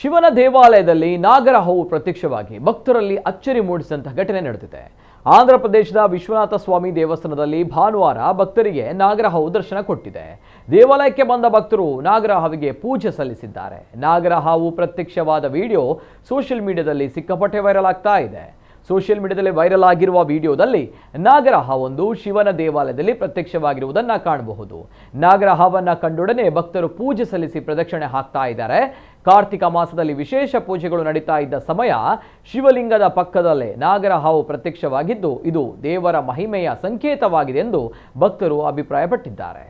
ಶಿವನ ದೇವಾಲಯದಲ್ಲಿ ನಾಗರ ಹಾವು ಪ್ರತ್ಯಕ್ಷವಾಗಿ ಭಕ್ತರಲ್ಲಿ ಅಚ್ಚರಿ ಮೂಡಿಸಿದಂತಹ ಘಟನೆ ನಡೆದಿದೆ. ಆಂಧ್ರ ಪ್ರದೇಶದ ವಿಶ್ವನಾಥ ಸ್ವಾಮಿ ದೇವಸ್ಥಾನದಲ್ಲಿ ಭಾನುವಾರ ಭಕ್ತರಿಗೆ ನಾಗರ ಹಾವು ದರ್ಶನ ಕೊಟ್ಟಿದೆ. ದೇವಾಲಯಕ್ಕೆ ಬಂದ ಭಕ್ತರು ನಾಗರ ಹಾವಿಗೆ ಪೂಜೆ ಸಲ್ಲಿಸಿದ್ದಾರೆ. ನಾಗರ ಹಾವು ಪ್ರತ್ಯಕ್ಷವಾದ ವಿಡಿಯೋ ಸೋಷಿಯಲ್ ಮೀಡಿಯಾದಲ್ಲಿ ಸಿಕ್ಕಾಪಟ್ಟೆ ವೈರಲ್ ಆಗ್ತಾ ಇದೆ. ಸೋಷಿಯಲ್ ಮೀಡಿಯಾದಲ್ಲಿ ವೈರಲ್ ಆಗಿರುವ ವಿಡಿಯೋದಲ್ಲಿ ನಾಗರ ಹಾವೊಂದು ಶಿವನ ದೇವಾಲಯದಲ್ಲಿ ಪ್ರತ್ಯಕ್ಷವಾಗಿರುವುದನ್ನು ಕಾಣಬಹುದು. ನಾಗರ ಹಾವನ್ನ ಕಂಡೊಡನೆ ಭಕ್ತರು ಪೂಜೆ ಸಲ್ಲಿಸಿ ಪ್ರದಕ್ಷಿಣೆ ಹಾಕ್ತಾ ಇದ್ದಾರೆ. ಕಾರ್ತಿಕ ಮಾಸದಲ್ಲಿ ವಿಶೇಷ ಪೂಜೆಗಳು ನಡೀತಾ ಇದ್ದ ಸಮಯ ಶಿವಲಿಂಗದ ಪಕ್ಕದಲ್ಲೇ ನಾಗರ ಹಾವು ಪ್ರತ್ಯಕ್ಷವಾಗಿದ್ದು ಇದು ದೇವರ ಮಹಿಮೆಯ ಸಂಕೇತವಾಗಿದೆ ಎಂದು ಭಕ್ತರು ಅಭಿಪ್ರಾಯಪಟ್ಟಿದ್ದಾರೆ.